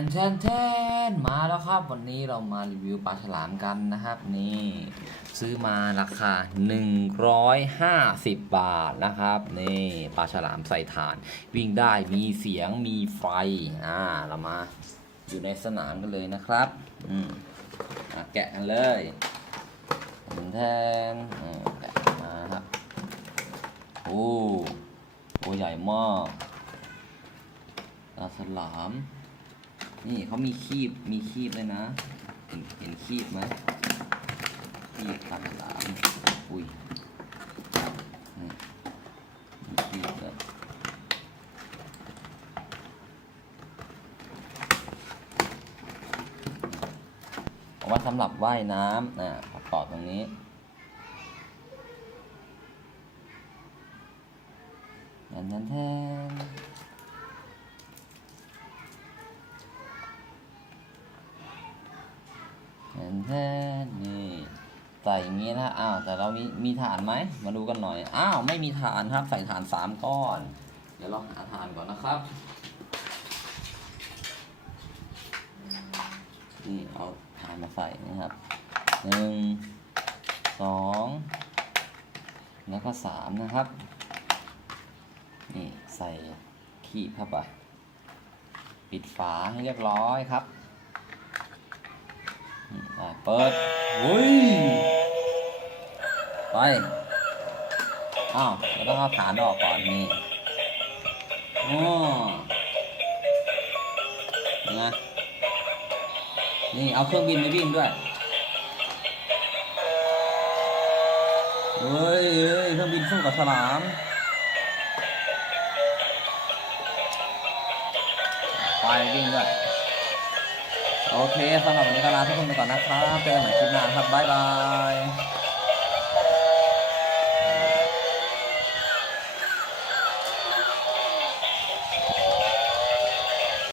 นแทนแทนมาแล้วครับ วันนี้เรามารีวิวปลาฉลามกันนะครับ นี่ ซื้อมาราคา 150 บาทนะครับ นี่ปลาฉลามใส่ถ่าน วิ่งได้มีเสียงมีไฟอ่าเรามาอยู่ในสนามกันเลยนะครับ อืมแกะกันเลยแทนแทนอืมแกะมาครับโอ้ตัวใหญ่มากปลาฉลาม นี่เขามีคีบมีคีบเลยนะ เห็นเห็นคีบไหมคีบปลาฉลามอุ้ยนี่มีคีบเลยเอาไว้สำหรับว่ายน้ำอะต่อตรงนี้แทนแทนแทน แทนแทนนี่ใส่อย่างนี้นะอ้าวแต่เรามีมีฐานไหมมาดูกันหน่อยอ้าวไม่มีฐานครับใส่ฐานสามก้อน เดี๋ยวเราหาฐานก่อนนะครับนี่เอาฐานมาใส่นะครับหนึ่งสองแล้วก็สามนะครับ นี่ใส่ขีบเข้าไปปิดฝาให้เรียบร้อยครับ เปิดอุ้ย ไป อ้าวเราต้องเอาฐานออกก่อนนี่อ๋อนี่ไงนี่เอาเครื่องบินไปวิ่งด้วยเฮ้ยเฮ้ยเครื่องบินสู้กับฉลาม ไปวิ่งด้วย โอเคสำหรับวันนี้ก็ลาทุกคนไปก่อนนะครับเจอกันใหม่คลิปหน้าครับบ๊ายบาย